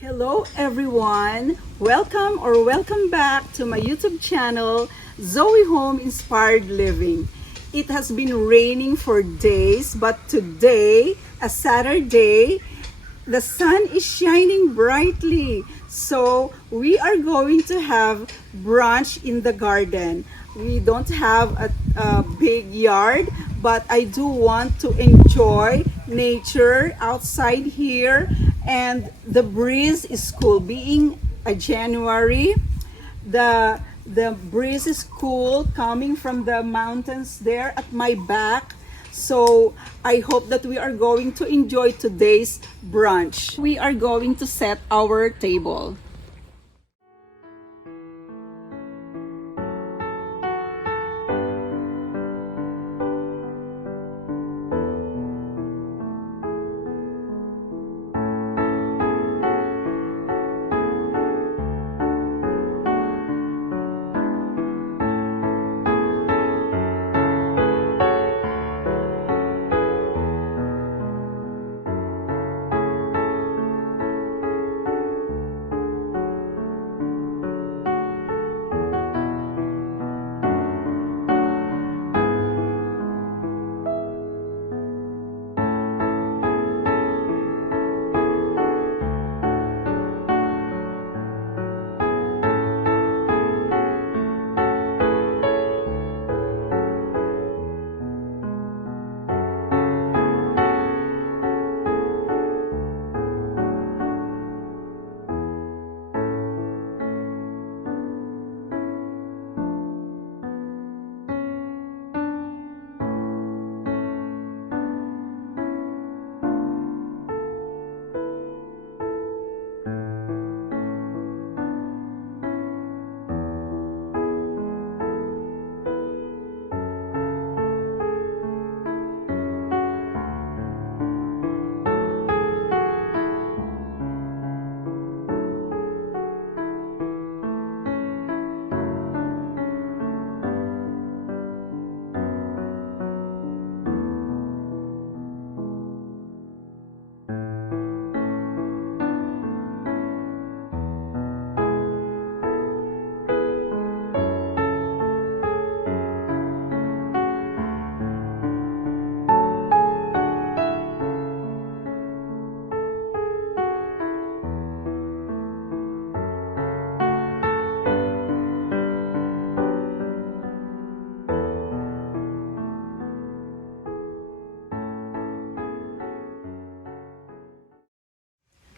Hello everyone! Welcome back to my YouTube channel, Zoe Home Inspired Living. It has been raining for days, but today, a Saturday, the sun is shining brightly. So we are going to have brunch in the garden. We don't have a big yard, but I do want to enjoy nature outside here, and the breeze is cool. Being a January, the breeze is cool coming from the mountains there at my back. So I hope that we are going to enjoy today's brunch. We are going to set our table.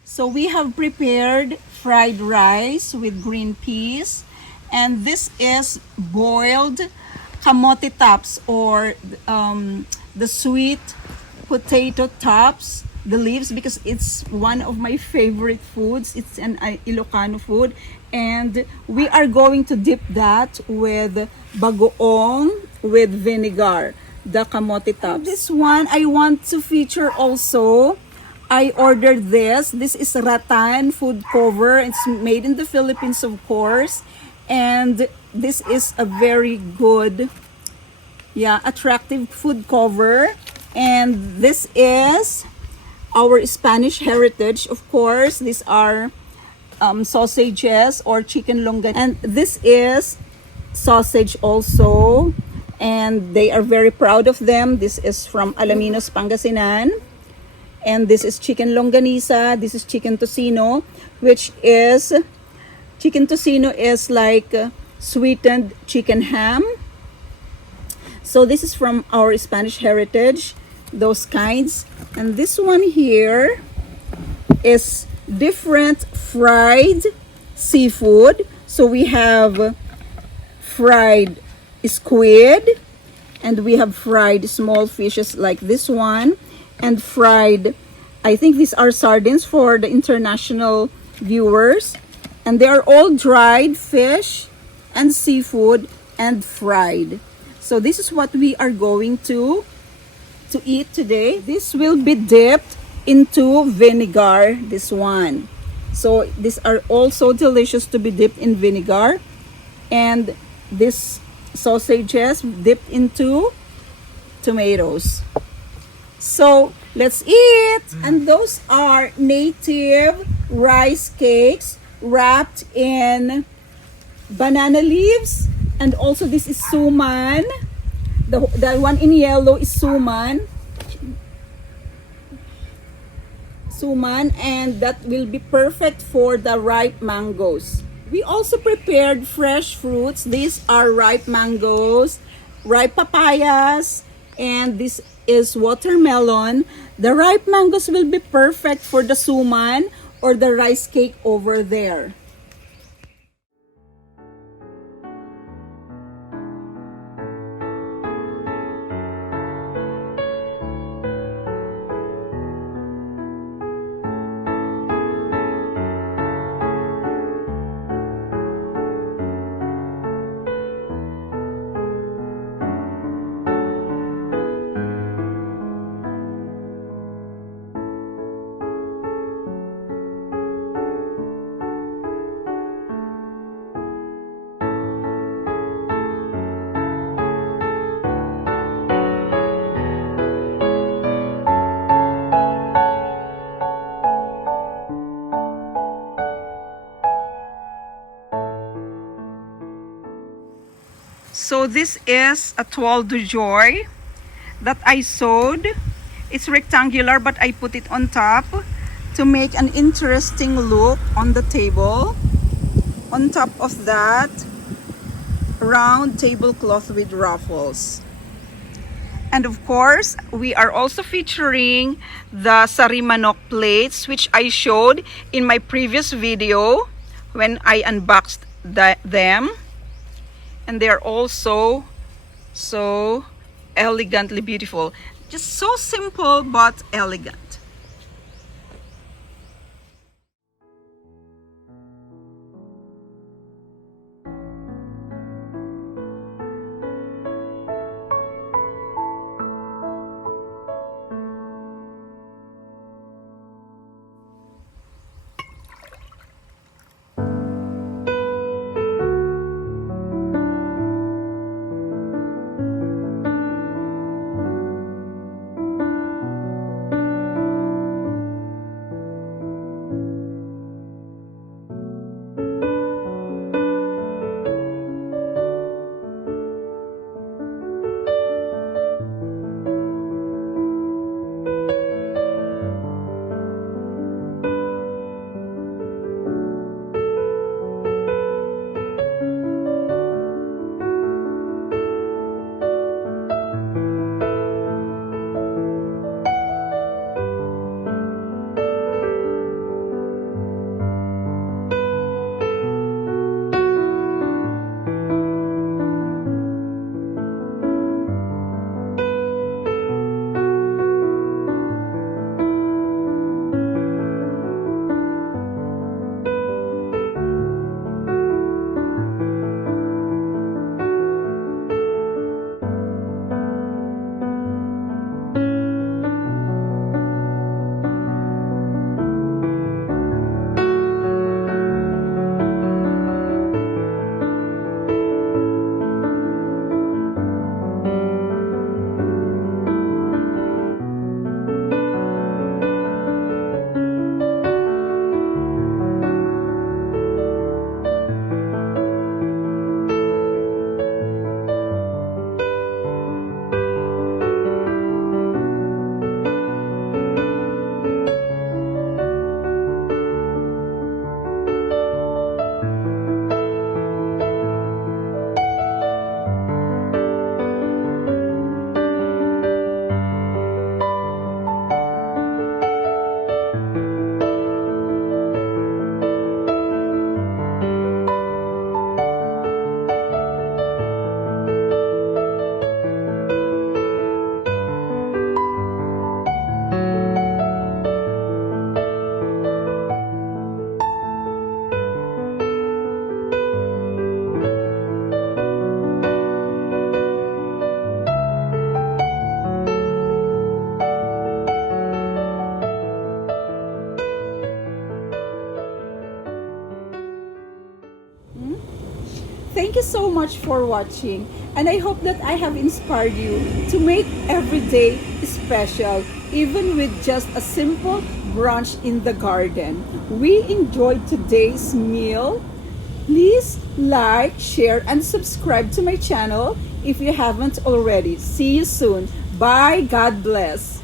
So we have prepared fried rice with green peas, and this is boiled kamote tops, or the sweet potato tops, the leaves, because it's one of my favorite foods. It's an Ilocano food, and we are going to dip that with bagoong with vinegar, the kamote tops. And this one I want to feature also. I ordered this. This is rattan food cover. It's made in the Philippines, of course. And this is a very good, attractive food cover. And this is our Spanish heritage, of course. These are sausages or chicken longanisa. And this is sausage also. And they are very proud of them. This is from Alaminos, Pangasinan. And this is chicken longanisa. This is chicken tocino, which is, chicken tocino is like sweetened chicken ham. So this is from our Spanish heritage, those kinds. And this one here is different fried seafood. So we have fried squid, and we have fried small fishes like this one, and fried, I think these are sardines for the international viewers. And they are all dried fish and seafood and fried. So this is what we are going to eat today. This will be dipped into vinegar, this one. So these are also delicious to be dipped in vinegar. And this sausages dipped into tomatoes. So let's eat. And those are native rice cakes wrapped in banana leaves. And also this is suman. The one in yellow is suman. Suman, and that will be perfect for the ripe mangoes. We also prepared fresh fruits. These are ripe mangoes, ripe papayas, And this is watermelon. The ripe mangoes will be perfect for the suman or the rice cake over there. So this is a toile du jour that I sewed. It's rectangular, but I put it on top to make an interesting look on the table. On top of that, round tablecloth with ruffles. And of course, we are also featuring the Sarimanok plates, which I showed in my previous video when I unboxed them. And they are also so elegantly beautiful. Just so simple but elegant. Thank you so much for watching, and I hope that I have inspired you to make every day special, even with just a simple brunch in the garden. We enjoyed today's meal. Please like, share, and subscribe to my channel if you haven't already. See you soon. Bye. God bless.